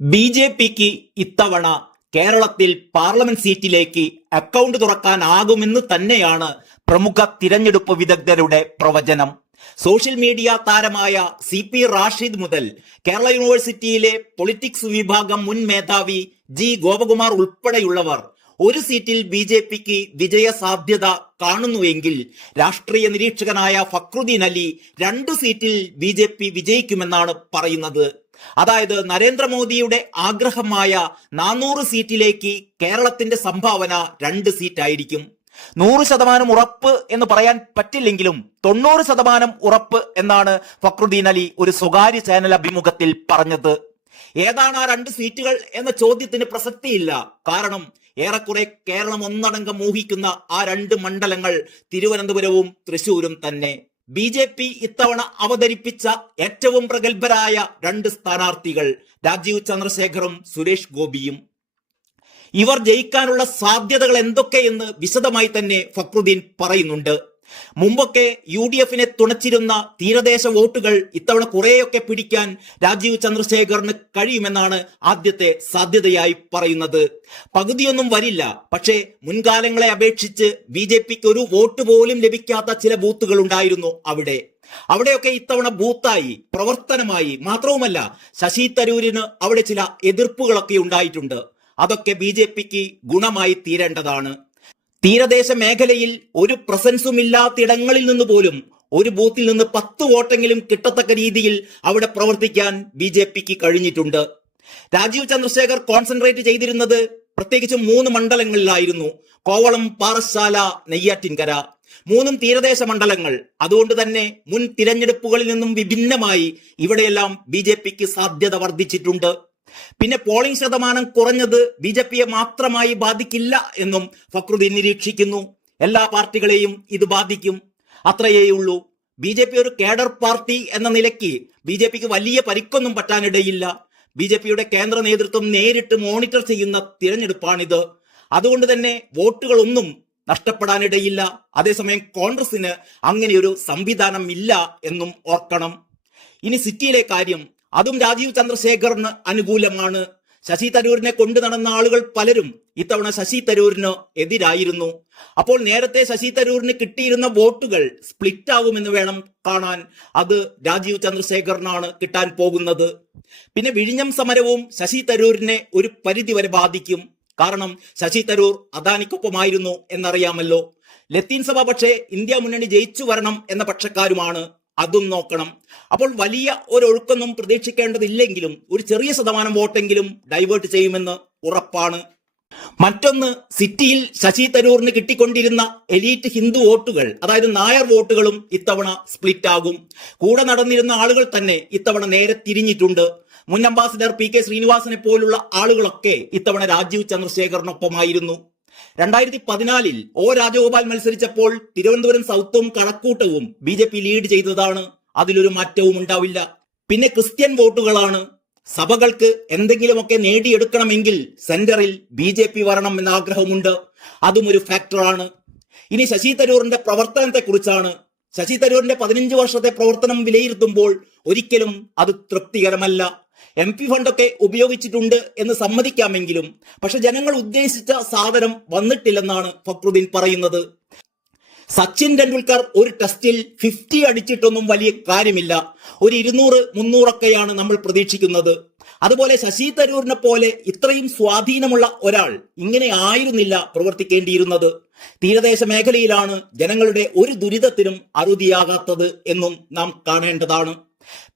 ബി.ജെ.പിക്ക് ഇത്തവണ കേരളത്തിൽ പാർലമെന്റ് സീറ്റിലേക്ക് അക്കൗണ്ട് തുറക്കാനാകുമെന്ന് തന്നെയാണ് പ്രമുഖ തിരഞ്ഞെടുപ്പ് വിദഗ്ധരുടെ പ്രവചനം. സോഷ്യൽ മീഡിയ താരമായ CP റാഷിദ് മുതൽ കേരള യൂണിവേഴ്സിറ്റിയിലെ പൊളിറ്റിക്സ് വിഭാഗം മുൻ മേധാവി G ഗോപകുമാർ ഉൾപ്പെടെയുള്ളവർ ഒരു സീറ്റിൽ ബി.ജെ.പിക്ക് വിജയ സാധ്യത കാണുന്നുവെങ്കിൽ രാഷ്ട്രീയ നിരീക്ഷകനായ ഫക്രുദ്ദീൻ അലി 2 സീറ്റിൽ ബി.ജെ.പി വിജയിക്കുമെന്നാണ് പറയുന്നത്. അതായത് നരേന്ദ്രമോദിയുടെ ആഗ്രഹമായ 400 സീറ്റിലേക്ക് കേരളത്തിന്റെ സംഭാവന 2 സീറ്റായിരിക്കും. 100% ഉറപ്പ് എന്ന് പറയാൻ പറ്റില്ലെങ്കിലും 90% ഉറപ്പ് എന്നാണ് ഫക്രുദ്ദീൻ അലി ഒരു സ്വകാര്യ ചാനൽ അഭിമുഖത്തിൽ പറഞ്ഞത്. ഏതാണ് ആ 2 സീറ്റുകൾ എന്ന ചോദ്യത്തിന് പ്രസക്തിയില്ല. കാരണം ഏറെക്കുറെ കേരളം ഒന്നടങ്കം മോഹിക്കുന്ന ആ 2 മണ്ഡലങ്ങൾ തിരുവനന്തപുരവും തൃശൂരും തന്നെ. ബി.ജെ.പി ഇത്തവണ അവതരിപ്പിച്ച ഏറ്റവും പ്രഗത്ഭരായ 2 സ്ഥാനാർത്ഥികൾ രാജീവ് ചന്ദ്രശേഖറും സുരേഷ് ഗോപിയും. ഇവർ ജയിക്കാനുള്ള സാധ്യതകൾ എന്തൊക്കെയെന്ന് വിശദമായി തന്നെ ഫക്രുദ്ദീൻ പറയുന്നുണ്ട്. മുമ്പൊക്കെ UDFനെ തുണച്ചിരുന്ന തീരദേശ വോട്ടുകൾ ഇത്തവണ കുറെയൊക്കെ പിടിക്കാൻ രാജീവ് ചന്ദ്രശേഖറിന് കഴിയുമെന്നാണ് ആദ്യത്തെ സാധ്യതയായി പറയുന്നത്. പകുതിയൊന്നും വരില്ല, പക്ഷേ മുൻകാലങ്ങളെ അപേക്ഷിച്ച് ബി.ജെ.പിക്ക് ഒരു വോട്ട് പോലും ലഭിക്കാത്ത ചില ബൂത്തുകൾ ഉണ്ടായിരുന്നു അവിടെയൊക്കെ ഇത്തവണ ബൂത്തായി, പ്രവർത്തനമായി. മാത്രവുമല്ല, ശശി തരൂരിന് അവിടെ ചില എതിർപ്പുകളൊക്കെ ഉണ്ടായിട്ടുണ്ട്. അതൊക്കെ ബി.ജെ.പിക്ക് ഗുണമായി തീരേണ്ടതാണ്. തീരദേശ മേഖലയിൽ ഒരു പ്രസൻസും ഇല്ലാത്തിടങ്ങളിൽ നിന്ന് പോലും ഒരു ബൂത്തിൽ നിന്ന് 10 വോട്ടെങ്കിലും കിട്ടത്തക്ക രീതിയിൽ അവിടെ പ്രവർത്തിക്കാൻ ബി.ജെ.പിക്ക് കഴിഞ്ഞിട്ടുണ്ട്. രാജീവ് ചന്ദ്രശേഖർ കോൺസെൻട്രേറ്റ് ചെയ്തിരുന്നത് പ്രത്യേകിച്ച് 3 മണ്ഡലങ്ങളിലായിരുന്നു: കോവളം, പാറശാല, നെയ്യാറ്റിൻകര. 3 തീരദേശ മണ്ഡലങ്ങൾ. അതുകൊണ്ട് തന്നെ മുൻ തിരഞ്ഞെടുപ്പുകളിൽ നിന്നും വിഭിന്നമായി ഇവിടെയെല്ലാം ബി.ജെ.പിക്ക് സാധ്യത വർദ്ധിച്ചിട്ടുണ്ട്. പിന്നെ പോളിംഗ് ശതമാനം കുറഞ്ഞത് ബി.ജെ.പിയെ മാത്രമായി ബാധിക്കില്ല എന്നും ഫക്രുദ്ദീൻ നിരീക്ഷിക്കുന്നു. എല്ലാ പാർട്ടികളെയും ഇത് ബാധിക്കും, അത്രയേയുള്ളൂ. ബി.ജെ.പി ഒരു കേഡർ പാർട്ടി എന്ന നിലയ്ക്ക് ബി.ജെ.പിക്ക് വലിയ പരിക്കൊന്നും പറ്റാനിടയില്ല. ബി.ജെ.പിയുടെ കേന്ദ്ര നേതൃത്വം നേരിട്ട് മോണിറ്റർ ചെയ്യുന്ന തിരഞ്ഞെടുപ്പാണിത്. അതുകൊണ്ട് തന്നെ വോട്ടുകളൊന്നും നഷ്ടപ്പെടാനിടയില്ല. അതേസമയം കോൺഗ്രസിന് അങ്ങനെയൊരു സംവിധാനം ഇല്ല എന്നും ഓർക്കണം. ഇനി സിറ്റിയിലെ കാര്യം, അതും രാജീവ് ചന്ദ്രശേഖറിന് അനുകൂലമാണ്. ശശി തരൂരിനെ കൊണ്ടു നടന്ന ആളുകൾ പലരും ഇത്തവണ ശശി തരൂരിന് എതിരായിരുന്നു. അപ്പോൾ നേരത്തെ ശശി തരൂരിന് കിട്ടിയിരുന്ന വോട്ടുകൾ സ്പ്ലിറ്റ് ആകുമെന്ന് വേണം കാണാൻ. അത് രാജീവ് ചന്ദ്രശേഖറിനാണ് കിട്ടാൻ പോകുന്നത്. പിന്നെ വിഴിഞ്ഞം സമരവും ശശി തരൂരിനെ ഒരു പരിധി വരെ ബാധിക്കും. കാരണം ശശി തരൂർ അദാനിക്കൊപ്പമായിരുന്നു എന്നറിയാമല്ലോ. ലത്തീൻ സഭ പക്ഷേ ഇന്ത്യ മുന്നണി ജയിച്ചു വരണം എന്ന പക്ഷക്കാരുമാണ്. അതും നോക്കണം. അപ്പോൾ വലിയ ഒരു ഒഴുക്കൊന്നും പ്രതീക്ഷിക്കേണ്ടതില്ലെങ്കിലും ഒരു ചെറിയ ശതമാനം വോട്ടെങ്കിലും ഡൈവേർട്ട് ചെയ്യുമെന്ന് ഉറപ്പാണ്. മറ്റൊന്ന്, സിറ്റിയിൽ ശശി തരൂറിന് കിട്ടിക്കൊണ്ടിരുന്ന എലീറ്റ് ഹിന്ദു വോട്ടുകൾ, അതായത് നായർ വോട്ടുകളും ഇത്തവണ സ്പ്ലിറ്റ് ആകും. കൂടെ നടന്നിരുന്ന ആളുകൾ തന്നെ ഇത്തവണ നേരെ തിരിഞ്ഞിട്ടുണ്ട്. മുൻ അംബാസിഡർ PK ശ്രീനിവാസനെ പോലുള്ള ആളുകളൊക്കെ ഇത്തവണ രാജീവ് ചന്ദ്രശേഖറിനൊപ്പമായിരുന്നു. 2014 O രാജഗോപാൽ മത്സരിച്ചപ്പോൾ തിരുവനന്തപുരം സൗത്തും കഴക്കൂട്ടവും ബി.ജെ.പി ലീഡ് ചെയ്തതാണ്. അതിലൊരു മാറ്റവും ഉണ്ടാവില്ല. പിന്നെ ക്രിസ്ത്യൻ വോട്ടുകളാണ്. സഭകൾക്ക് എന്തെങ്കിലുമൊക്കെ നേടിയെടുക്കണമെങ്കിൽ സെന്ററിൽ ബി.ജെ.പി വരണം എന്ന ആഗ്രഹമുണ്ട്. അതും ഒരു ഫാക്ടറാണ്. ഇനി ശശി തരൂരിന്റെ പ്രവർത്തനത്തെ കുറിച്ചാണ്. ശശി തരൂരിന്റെ 15 വർഷത്തെ പ്രവർത്തനം വിലയിരുത്തുമ്പോൾ ഒരിക്കലും അത് തൃപ്തികരമല്ല. MP ഫണ്ടൊക്കെ ഉപയോഗിച്ചിട്ടുണ്ട് എന്ന് സമ്മതിക്കാമെങ്കിലും പക്ഷെ ജനങ്ങൾ ഉദ്ദേശിച്ച സാധനം വന്നിട്ടില്ലെന്നാണ് ഫക്രുദ്ദീൻ പറയുന്നത്. സച്ചിൻ ടെണ്ടുൽക്കർ ഒരു ടെസ്റ്റിൽ 50 അടിച്ചിട്ടൊന്നും വലിയ കാര്യമില്ല. ഒരു 200-300 ഒക്കെയാണ് നമ്മൾ പ്രതീക്ഷിക്കുന്നത്. അതുപോലെ ശശി തരൂരിനെ പോലെ ഇത്രയും സ്വാധീനമുള്ള ഒരാൾ ഇങ്ങനെ ആയിരുന്നില്ല പ്രവർത്തിക്കേണ്ടിയിരുന്നത്. തീരദേശ മേഖലയിലാണ് ജനങ്ങളുടെ ഒരു ദുരിതത്തിനും അറുതിയാകാത്തത് എന്നും നാം കാണേണ്ടതാണ്.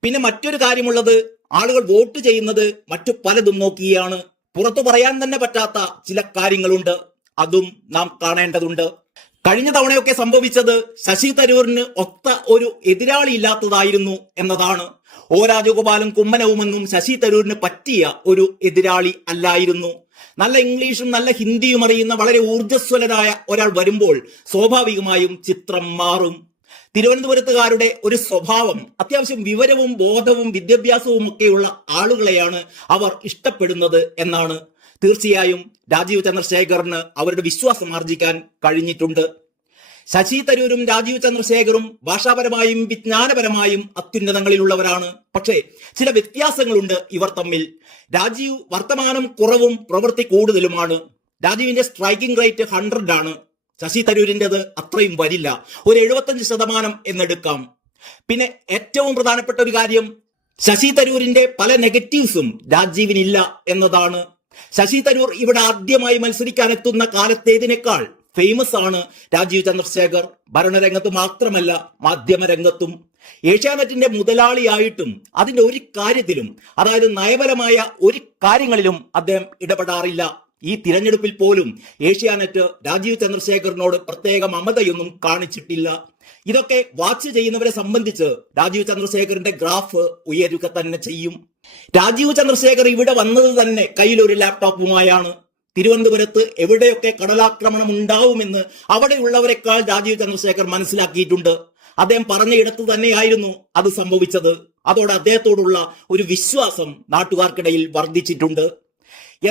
പിന്നെ മറ്റൊരു കാര്യമുള്ളത്, ആളുകൾ വോട്ട് ചെയ്യുന്നത് മറ്റു പലതും നോക്കിയാണ്. പുറത്തു പറയാൻ തന്നെ പറ്റാത്ത ചില കാര്യങ്ങളുണ്ട്. അതും നാം കാണേണ്ടതുണ്ട്. കഴിഞ്ഞ തവണയൊക്കെ സംഭവിച്ചത് ശശി തരൂരിന് ഒത്ത ഒരു എതിരാളി ഇല്ലാത്തതായിരുന്നു എന്നതാണ്. O രാജഗോപാലും കുമ്മനവുമെന്നും ശശി തരൂരിന് പറ്റിയ ഒരു എതിരാളി അല്ലായിരുന്നു. നല്ല ഇംഗ്ലീഷും നല്ല ഹിന്ദിയും അറിയുന്ന വളരെ ഊർജ്ജസ്വലരായ ഒരാൾ വരുമ്പോൾ സ്വാഭാവികമായും ചിത്രം മാറും. തിരുവനന്തപുരത്തുകാരുടെ ഒരു സ്വഭാവം അത്യാവശ്യം വിവരവും ബോധവും വിദ്യാഭ്യാസവും ഒക്കെയുള്ള ആളുകളെയാണ് അവർ ഇഷ്ടപ്പെടുന്നത് എന്നാണ്. തീർച്ചയായും രാജീവ് ചന്ദ്രശേഖറിന് അവരുടെ വിശ്വാസം ആർജിക്കാൻ കഴിഞ്ഞിട്ടുണ്ട്. ശശി തരൂരും രാജീവ് ചന്ദ്രശേഖറും ഭാഷാപരമായും വിജ്ഞാനപരമായും അത്യുന്നതങ്ങളിലുള്ളവരാണ്. പക്ഷേ ചില വ്യത്യാസങ്ങളുണ്ട് ഇവർ തമ്മിൽ. രാജീവ് വർത്തമാനം കുറവും പ്രവൃത്തി കൂടുതലുമാണ്. രാജീവിന്റെ സ്ട്രൈക്കിംഗ് റേറ്റ് 100 ആണ്. ശശി തരൂരിൻ്റെത് അത്രയും വരില്ല, ഒരു 75% എന്നെടുക്കാം. പിന്നെ ഏറ്റവും പ്രധാനപ്പെട്ട ഒരു കാര്യം, ശശി തരൂരിന്റെ പല നെഗറ്റീവ്സും രാജീവിനില്ല എന്നതാണ്. ശശി തരൂർ ഇവിടെ ആദ്യമായി മത്സരിക്കാനെത്തുന്ന കാലത്തേതിനേക്കാൾ ഫേമസ് ആണ് രാജീവ് ചന്ദ്രശേഖർ. ഭരണരംഗത്ത് മാത്രമല്ല, മാധ്യമരംഗത്തും. ഏഷ്യാനെറ്റിന്റെ മുതലാളിയായിട്ടും അതിന്റെ ഒരു കാര്യത്തിലും, അതായത് നയപരമായ ഒരു കാര്യങ്ങളിലും അദ്ദേഹം ഇടപെടാറില്ല. ഈ തിരഞ്ഞെടുപ്പിൽ പോലും ഏഷ്യാനെറ്റ് രാജീവ് ചന്ദ്രശേഖറിനോട് പ്രത്യേക മമതയൊന്നും കാണിച്ചിട്ടില്ല. ഇതൊക്കെ വാച്ച് ചെയ്യുന്നവരെ സംബന്ധിച്ച് രാജീവ് ചന്ദ്രശേഖറിന്റെ ഗ്രാഫ് ഉയരുക തന്നെ ചെയ്യും. രാജീവ് ചന്ദ്രശേഖർ ഇവിടെ വന്നത് തന്നെ കയ്യിലൊരു ലാപ്ടോപ്പുമായാണ്. തിരുവനന്തപുരത്ത് എവിടെയൊക്കെ കടലാക്രമണം ഉണ്ടാവുമെന്ന് അവിടെയുള്ളവരെക്കാൾ രാജീവ് ചന്ദ്രശേഖർ മനസ്സിലാക്കിയിട്ടുണ്ട്. അദ്ദേഹം പറഞ്ഞയിടത്ത് തന്നെയായിരുന്നു അത് സംഭവിച്ചത്. അതോടെ അദ്ദേഹത്തോടുള്ള ഒരു വിശ്വാസം നാട്ടുകാർക്കിടയിൽ വർദ്ധിച്ചിട്ടുണ്ട്.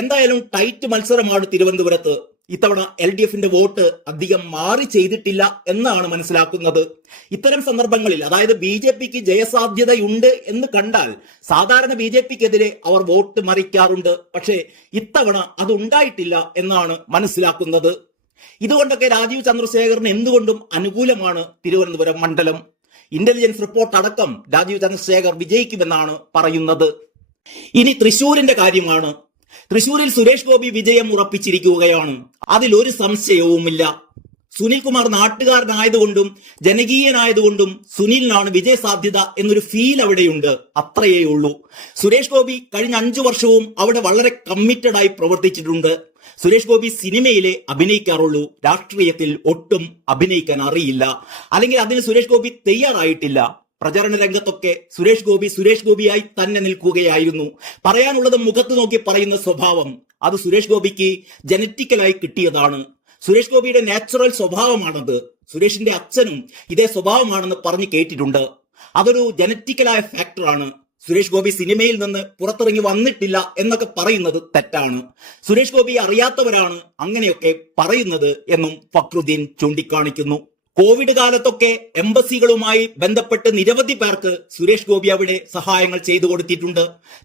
എന്തായാലും ടൈറ്റ് മത്സരമാണ് തിരുവനന്തപുരത്ത്. ഇത്തവണ LDFന്റെ വോട്ട് അധികം മാറി ചെയ്തിട്ടില്ല എന്നാണ് മനസ്സിലാക്കുന്നത്. ഇത്തരം സന്ദർഭങ്ങളിൽ, അതായത് BJPക്ക് ജയസാധ്യതയുണ്ട് എന്ന് കണ്ടാൽ സാധാരണ BJPക്കെതിരെ അവർ വോട്ട് മറിക്കാറുണ്ട്. പക്ഷേ ഇത്തവണ അത് ഉണ്ടായിട്ടില്ല എന്നാണ് മനസ്സിലാക്കുന്നത്. ഇതുകൊണ്ടൊക്കെ രാജീവ് ചന്ദ്രശേഖറിന് എന്തുകൊണ്ടും അനുകൂലമാണ് തിരുവനന്തപുരം മണ്ഡലം. ഇന്റലിജൻസ് റിപ്പോർട്ട് അടക്കം രാജീവ് ചന്ദ്രശേഖർ വിജയിക്കുമെന്നാണ് പറയുന്നത്. ഇനി തൃശൂരിന്റെ കാര്യമാണ്. തൃശൂരിൽ സുരേഷ് ഗോപി വിജയം ഉറപ്പിച്ചിരിക്കുകയാണ്. അതിലൊരു സംശയവുമില്ല. സുനിൽകുമാർ നാട്ടുകാരനായതുകൊണ്ടും ജനകീയനായതുകൊണ്ടും സുനിലിനാണ് വിജയ സാധ്യത എന്നൊരു ഫീൽ അവിടെയുണ്ട്. അത്രയേ ഉള്ളൂ. സുരേഷ് ഗോപി കഴിഞ്ഞ 5 വർഷവും അവിടെ വളരെ കമ്മിറ്റഡ് ആയി പ്രവർത്തിച്ചിട്ടുണ്ട്. സുരേഷ് ഗോപി സിനിമയിലെ അഭിനയിക്കാറുള്ളൂ, രാഷ്ട്രീയത്തിൽ ഒട്ടും അഭിനയിക്കാൻ അറിയില്ല. അല്ലെങ്കിൽ അതിന് സുരേഷ് ഗോപി തയ്യാറായിട്ടില്ല. പ്രചരണ രംഗത്തൊക്കെ സുരേഷ് ഗോപിയായി തന്നെ നിൽക്കുകയായിരുന്നു. പറയാനുള്ളത് മുഖത്ത് നോക്കി പറയുന്ന സ്വഭാവം, അത് സുരേഷ് ഗോപിക്ക് ജനറ്റിക്കലായി കിട്ടിയതാണ്. സുരേഷ് ഗോപിയുടെ നാച്ചുറൽ സ്വഭാവമാണത്. സുരേഷിന്റെ അച്ഛനും ഇതേ സ്വഭാവമാണെന്ന് പറഞ്ഞു കേട്ടിട്ടുണ്ട്. അതൊരു ജനറ്റിക്കലായ ഫാക്ടറാണ്. സുരേഷ് ഗോപി സിനിമയിൽ നിന്ന് പുറത്തിറങ്ങി വന്നിട്ടില്ല എന്നൊക്കെ പറയുന്നത് തെറ്റാണ്. സുരേഷ് ഗോപി അറിയാത്തവരാണ് അങ്ങനെയൊക്കെ പറയുന്നത് എന്നും ഫക്രുദ്ദീൻ ചൂണ്ടിക്കാണിക്കുന്നു. കോവിഡ് കാലത്തൊക്കെ എംബസികളുമായി ബന്ധപ്പെട്ട് നിരവധി പേർക്ക് സുരേഷ് ഗോപി അവിടെ സഹായങ്ങൾ ചെയ്തു കൊടുത്തിട്ടുണ്ട്.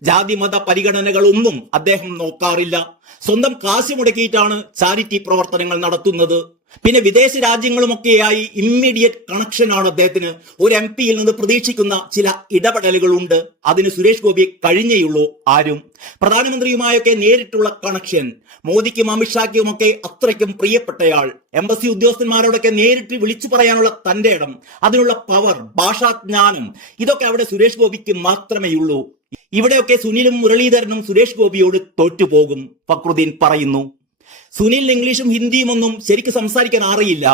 ജാതി മത പരിഗണനകളൊന്നും അദ്ദേഹം നോക്കാറില്ല. സ്വന്തം കാശ് മുടക്കിയിട്ടാണ് ചാരിറ്റി പ്രവർത്തനങ്ങൾ നടത്തുന്നത്. പിന്നെ വിദേശ രാജ്യങ്ങളുമൊക്കെയായി ഇമ്മീഡിയറ്റ് കണക്ഷൻ ആണ് അദ്ദേഹത്തിന്. ഒരു MP-യിൽ നിന്ന് പ്രതീക്ഷിക്കുന്ന ചില ഇടപെടലുകളുണ്ട്. അതിന് സുരേഷ് ഗോപി കഴിഞ്ഞേയുള്ളൂ ആരും. പ്രധാനമന്ത്രിയുമായൊക്കെ നേരിട്ടുള്ള കണക്ഷൻ, മോദിക്കും അമിത്ഷായ്ക്കുമൊക്കെ അത്രയ്ക്കും പ്രിയപ്പെട്ടയാൾ. എംബസി ഉദ്യോഗസ്ഥന്മാരോടൊക്കെ നേരിട്ട് വിളിച്ചു പറയാനുള്ള തന്റെ ഇടം, അതിനുള്ള പവർ, ഭാഷാജ്ഞാനം, ഇതൊക്കെ അവിടെ സുരേഷ് ഗോപിക്ക് മാത്രമേ ഉള്ളൂ. ഇവിടെയൊക്കെ സുനിലും മുരളീധരനും സുരേഷ് ഗോപിയോട് തോറ്റുപോകും, ഫക്രുദ്ദീൻ പറയുന്നു. സുനിലിന് ഇംഗ്ലീഷും ഹിന്ദിയും ഒന്നും ശരിക്കും സംസാരിക്കാൻ അറിയില്ല.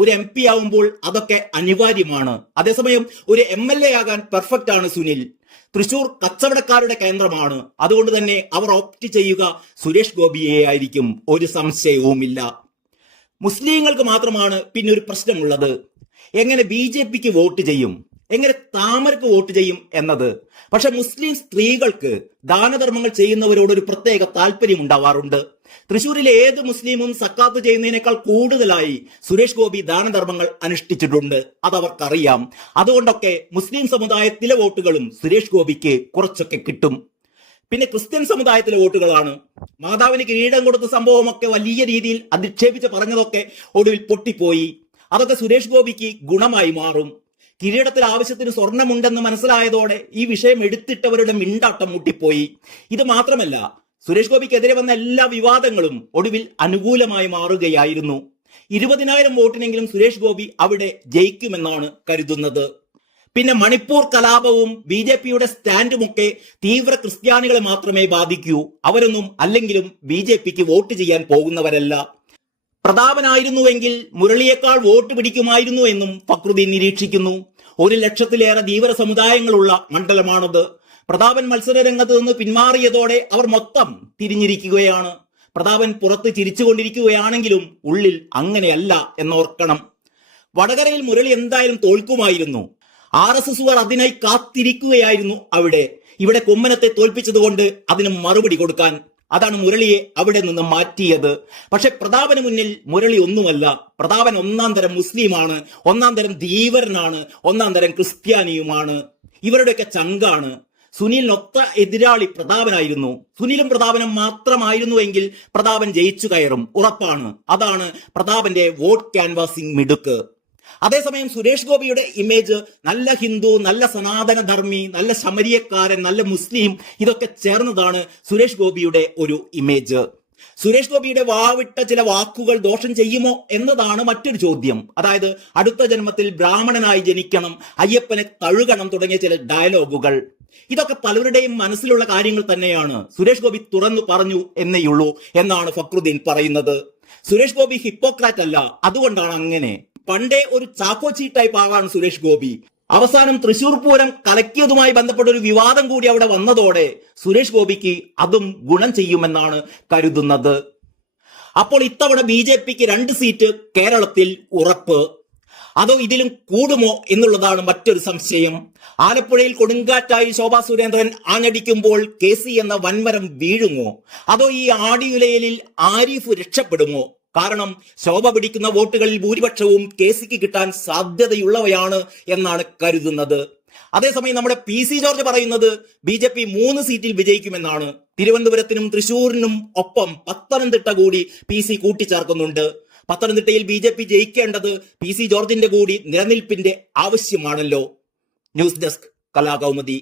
ഒരു MP ആവുമ്പോൾ അതൊക്കെ അനിവാര്യമാണ്. അതേസമയം ഒരു MLA ആകാൻ പെർഫെക്റ്റ് ആണ് സുനിൽ. തൃശൂർ കച്ചവടക്കാരുടെ കേന്ദ്രമാണ്. അതുകൊണ്ട് തന്നെ അവർ ഓപ്റ്റ് ചെയ്യുക സുരേഷ് ഗോപിയെ ആയിരിക്കും, ഒരു സംശയവുമില്ല. മുസ്ലിങ്ങൾക്ക് മാത്രമാണ് പിന്നെ ഒരു പ്രശ്നമുള്ളത്. എങ്ങനെ BJPക്ക് വോട്ട് ചെയ്യും, എങ്ങനെ താമരക്ക് വോട്ട് ചെയ്യും എന്നത്. പക്ഷെ മുസ്ലിം സ്ത്രീകൾക്ക് ദാനധർമ്മങ്ങൾ ചെയ്യുന്നവരോട് ഒരു പ്രത്യേക താല്പര്യം ഉണ്ടാവാറുണ്ട്. തൃശ്ശൂരിലെ ഏത് മുസ്ലിമും സക്കാത്ത് ചെയ്യുന്നതിനേക്കാൾ കൂടുതലായി സുരേഷ് ഗോപി ദാനധർമ്മങ്ങൾ അനുഷ്ഠിച്ചിട്ടുണ്ട്. അതവർക്കറിയാം. അതുകൊണ്ടൊക്കെ മുസ്ലിം സമുദായത്തിലെ വോട്ടുകളും സുരേഷ് ഗോപിക്ക് കുറച്ചൊക്കെ കിട്ടും. പിന്നെ ക്രിസ്ത്യൻ സമുദായത്തിലെ വോട്ടുകളാണ്. മാതാവിന് കിരീടം കൊടുത്ത സംഭവമൊക്കെ വലിയ രീതിയിൽ അധിക്ഷേപിച്ച് പറഞ്ഞതൊക്കെ ഒടുവിൽ പൊട്ടിപ്പോയി. അതൊക്കെ സുരേഷ് ഗോപിക്ക് ഗുണമായി മാറും. കിരീടത്തിൽ ആവശ്യത്തിന് സ്വർണമുണ്ടെന്ന് മനസ്സിലായതോടെ ഈ വിഷയം എടുത്തിട്ടവരുടെ മിണ്ടാട്ടം മുട്ടിപ്പോയി. ഇത് മാത്രമല്ല, സുരേഷ് ഗോപിക്കെതിരെ വന്ന എല്ലാ വിവാദങ്ങളും ഒടുവിൽ അനുകൂലമായി മാറുകയായിരുന്നു. 20,000 വോട്ടിനെങ്കിലും സുരേഷ് ഗോപി അവിടെ ജയിക്കുമെന്നാണ് കരുതുന്നത്. പിന്നെ മണിപ്പൂർ കലാപവും BJPയുടെ സ്റ്റാൻഡുമൊക്കെ തീവ്ര ക്രിസ്ത്യാനികളെ മാത്രമേ ബാധിക്കൂ. അവരൊന്നും അല്ലെങ്കിലും BJPക്ക് വോട്ട് ചെയ്യാൻ പോകുന്നവരല്ല. പ്രതാപനായിരുന്നുവെങ്കിൽ മുരളിയേക്കാൾ വോട്ട് പിടിക്കുമായിരുന്നു എന്നും ഫക്രുദ്ദീൻ നിരീക്ഷിക്കുന്നു. 1 ലക്ഷത്തിലേറെ ധീവര സമുദായങ്ങളുള്ള മണ്ഡലമാണത്. പ്രതാപൻ മത്സര രംഗത്ത് നിന്ന് പിന്മാറിയതോടെ അവർ മൊത്തം തിരിഞ്ഞിരിക്കുകയാണ്. പ്രതാപൻ പുറത്ത് ചിരിച്ചുകൊണ്ടിരിക്കുകയാണെങ്കിലും ഉള്ളിൽ അങ്ങനെയല്ല എന്നോർക്കണം. വടകരയിൽ മുരളി എന്തായാലും തോൽക്കുമായിരുന്നു. RSSുകാർ അതിനായി കാത്തിരിക്കുകയായിരുന്നു അവിടെ. ഇവിടെ കുമ്മനത്തെ തോൽപ്പിച്ചതുകൊണ്ട് അതിന് മറുപടി കൊടുക്കാൻ. അതാണ് മുരളിയെ അവിടെ നിന്ന് മാറ്റിയത്. പക്ഷെ പ്രതാപന് മുന്നിൽ മുരളി ഒന്നുമല്ല. പ്രതാപൻ ഒന്നാം തരം മുസ്ലിമാണ്, ഒന്നാം തരം ധീവരനാണ്, ഒന്നാം തരം ക്രിസ്ത്യാനിയുമാണ്. ഇവരുടെയൊക്കെ ചങ്കാണ്. സുനിലിനൊത്ത എതിരാളി പ്രതാപനായിരുന്നു. സുനിലും പ്രതാപനും മാത്രമായിരുന്നുവെങ്കിൽ പ്രതാപൻ ജയിച്ചു കയറും, ഉറപ്പാണ്. അതാണ് പ്രതാപന്റെ വോട്ട് ക്യാൻവാസിംഗ് മിടുക്ക്. അതേസമയം സുരേഷ് ഗോപിയുടെ ഇമേജ് നല്ല ഹിന്ദു, നല്ല സനാതന ധർമ്മി, നല്ല ശമരിയക്കാരൻ, നല്ല മുസ്ലിം, ഇതൊക്കെ ചേർന്നതാണ് സുരേഷ് ഗോപിയുടെ ഒരു ഇമേജ്. സുരേഷ് ഗോപിയുടെ വാവിട്ട ചില വാക്കുകൾ ദോഷം ചെയ്യുമോ എന്നതാണ് മറ്റൊരു ചോദ്യം. അതായത് അടുത്ത ജന്മത്തിൽ ബ്രാഹ്മണനായി ജനിക്കണം, അയ്യപ്പനെ തഴുകണം തുടങ്ങിയ ചില ഡയലോഗുകൾ. ഇതൊക്കെ പലരുടെയും മനസ്സിലുള്ള കാര്യങ്ങൾ തന്നെയാണ്. സുരേഷ് ഗോപി തുറന്നു പറഞ്ഞു എന്നേയുള്ളൂ എന്നാണ് ഫക്രുദ്ദീൻ പറയുന്നത്. സുരേഷ് ഗോപി ഹിപ്പോക്രാറ്റ് അല്ല, അതുകൊണ്ടാണ് അങ്ങനെ. പണ്ടേ ഒരു ചാക്കോച്ചി ടൈപ്പ് ആളാണ് സുരേഷ് ഗോപി. അവസാനം തൃശൂർ പൂരം കലക്കിയതുമായി ബന്ധപ്പെട്ട ഒരു വിവാദം കൂടി അവിടെ വന്നതോടെ സുരേഷ് ഗോപിക്ക് അതും ഗുണം ചെയ്യുമെന്നാണ് കരുതുന്നത്. അപ്പോൾ ഇത്തവണ BJPക്ക് 2 സീറ്റ് കേരളത്തിൽ ഉറപ്പ്. അതോ ഇതിലും കൂടുമോ എന്നുള്ളതാണ് മറ്റൊരു സംശയം. ആലപ്പുഴയിൽ കൊടുങ്കാറ്റായി ശോഭാ സുരേന്ദ്രൻ ആഞ്ഞടിക്കുമ്പോൾ KC എന്ന വൻമരം വീഴുമോ? അതോ ഈ ആടിയുലയിൽ ആരിഫ് രക്ഷപ്പെടുമോ? കാരണം ശോഭ പിടിക്കുന്ന വോട്ടുകളിൽ ഭൂരിപക്ഷവും KCക്ക് കിട്ടാൻ സാധ്യതയുള്ളവയാണ് എന്നാണ് കരുതുന്നത്. അതേസമയം നമ്മുടെ PC ജോർജ് പറയുന്നത് BJP 3 സീറ്റിൽ വിജയിക്കുമെന്നാണ്. തിരുവനന്തപുരത്തിനും തൃശൂരിനും ഒപ്പം പത്തനംതിട്ട കൂടി PC കൂട്ടിച്ചേർക്കുന്നുണ്ട്. പത്തനംതിട്ടയിൽ BJP ജയിക്കേണ്ടത് PC ജോർജിന്റെ കൂടി നിലനിൽപ്പിന്റെ ആവശ്യമാണല്ലോ. News desk Kalakaumudi.